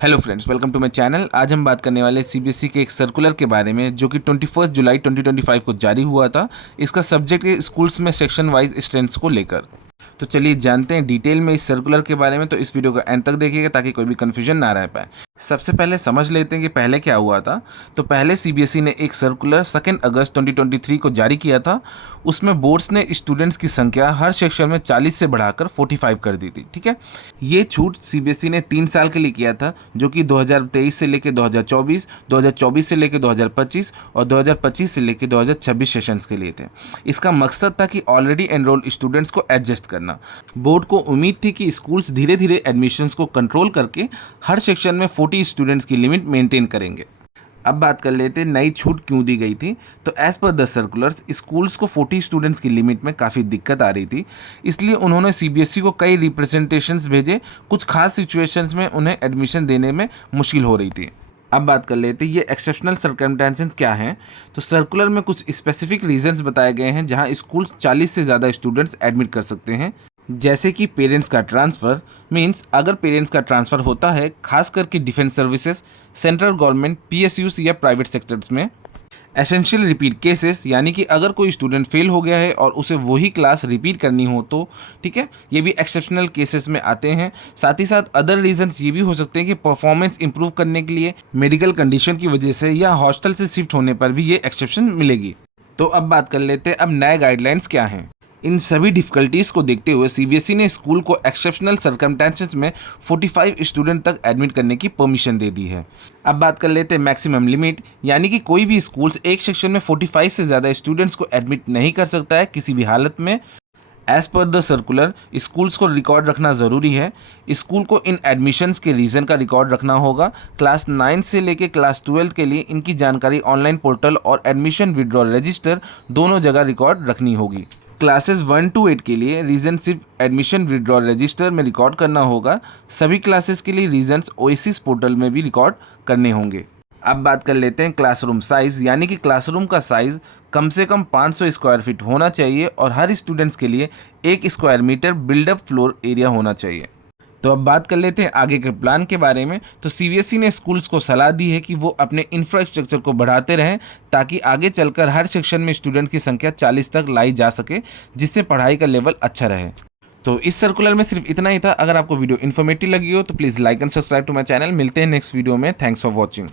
Hello friends, welcome to my channel. आज हम बात करने वाले सीबीएसई के एक सर्कुलर के बारे में जो कि 21 जुलाई 2025 को जारी हुआ था। इसका सब्जेक्ट है स्कूल्स में सेक्शन वाइज स्ट्रेंथ्स को लेकर। तो चलिए जानते हैं डिटेल में इस सर्कुलर के बारे में। तो इस वीडियो को एंड तक देखिएगा ताकि कोई भी कन्फ्यूजन ना रह पाए। सबसे पहले समझ लेते हैं कि पहले क्या हुआ था। तो पहले सीबीएसई ने एक सर्कुलर 2 अगस्त 2023 को जारी किया था। उसमें बोर्ड्स ने स्टूडेंट्स की संख्या हर सेक्शन में 40 से बढ़ाकर 45 कर दी थी। ठीक है, ये छूट सीबीएसई ने 3 साल के लिए किया था, जो कि 2023 से लेकर 2024, 2024 से लेकर 2025 और 2025 से लेकर 2026 सेशंस के लिए थे। इसका मकसद था कि ऑलरेडी एनरोल्ड स्टूडेंट्स को एडजस्ट करना। बोर्ड को उम्मीद थी कि स्कूल्स धीरे धीरे एडमिशन्स को कंट्रोल करके हर सेक्शन में 40 स्टूडेंट्स की लिमिट मेंटेन करेंगे। अब बात कर लेते हैं नई छूट क्यों दी गई थी। तो as per the circulars schools को 40 स्टूडेंट्स की लिमिट में काफ़ी दिक्कत आ रही थी, इसलिए उन्होंने सीबीएसई को कई रिप्रेजेंटेशंस भेजे। कुछ खास सिचुएशंस में उन्हें एडमिशन देने में मुश्किल हो रही थी। अब बात कर लेते हैं ये एक्सेप्शनल सर्कमस्टेंसेस क्या हैं। तो सर्कुलर में कुछ स्पेसिफिक रीजंस बताए गए हैं जहां स्कूल्स 40 से ज़्यादा स्टूडेंट्स एडमिट कर सकते हैं, जैसे कि पेरेंट्स का ट्रांसफ़र। मींस अगर पेरेंट्स का ट्रांसफ़र होता है, खास करके defence services, central government, PSUs या प्राइवेट सेक्टर्स में। एसेंशियल रिपीट केसेस, यानी कि अगर कोई स्टूडेंट फेल हो गया है और उसे वही क्लास रिपीट करनी हो तो ठीक है, ये भी एक्सेप्शनल केसेस में आते हैं। साथ ही साथ अदर रीजंस ये भी हो सकते हैं कि परफॉर्मेंस इंप्रूव करने के लिए, मेडिकल कंडीशन की वजह से या हॉस्टल से शिफ्ट होने पर भी ये एक्सेप्शन मिलेगी। तो अब बात कर लेते हैं अब नए गाइडलाइंस क्या हैं। इन सभी डिफ़िकल्टीज़ को देखते हुए सीबीएसई ने स्कूल को एक्सेप्शनल सर्कमस्टेंसेस में 45 स्टूडेंट तक एडमिट करने की परमिशन दे दी है। अब बात कर लेते हैं मैक्सिमम लिमिट, यानी कि कोई भी स्कूल्स एक सेक्शन में 45 से ज़्यादा स्टूडेंट्स को एडमिट नहीं कर सकता है किसी भी हालत में। As per the circular schools को रिकॉर्ड रखना ज़रूरी है। स्कूल को इन एडमिशन्स के रीज़न का रिकॉर्ड रखना होगा। क्लास 9 से लेकर क्लास 12 के लिए इनकी जानकारी ऑनलाइन पोर्टल और एडमिशन विड्रॉल रजिस्टर दोनों जगह रिकॉर्ड रखनी होगी। क्लासेस 1 to 8 के लिए रीज़न सिर्फ एडमिशन विड्रॉल रजिस्टर में रिकॉर्ड करना होगा। सभी क्लासेस के लिए रीजन्स ओएसिस पोर्टल में भी रिकॉर्ड करने होंगे। अब बात कर लेते हैं क्लासरूम साइज़, यानी कि क्लासरूम का साइज़ कम से कम 500 स्क्वायर फीट होना चाहिए और हर स्टूडेंट्स के लिए 1 square metre built up floor area होना चाहिए। तो अब बात कर लेते हैं आगे के प्लान के बारे में। तो सीबीएसई ने स्कूल्स को सलाह दी है कि वो अपने इंफ्रास्ट्रक्चर को बढ़ाते रहें ताकि आगे चलकर हर सेक्शन में स्टूडेंट की संख्या 40 तक लाई जा सके, जिससे पढ़ाई का लेवल अच्छा रहे। तो इस सर्कुलर में सिर्फ इतना ही था। अगर आपको वीडियो इन्फॉर्मेटिव लगी हो तो please like and subscribe to my channel. मिलते हैं नेक्स्ट वीडियो में। Thanks for watching.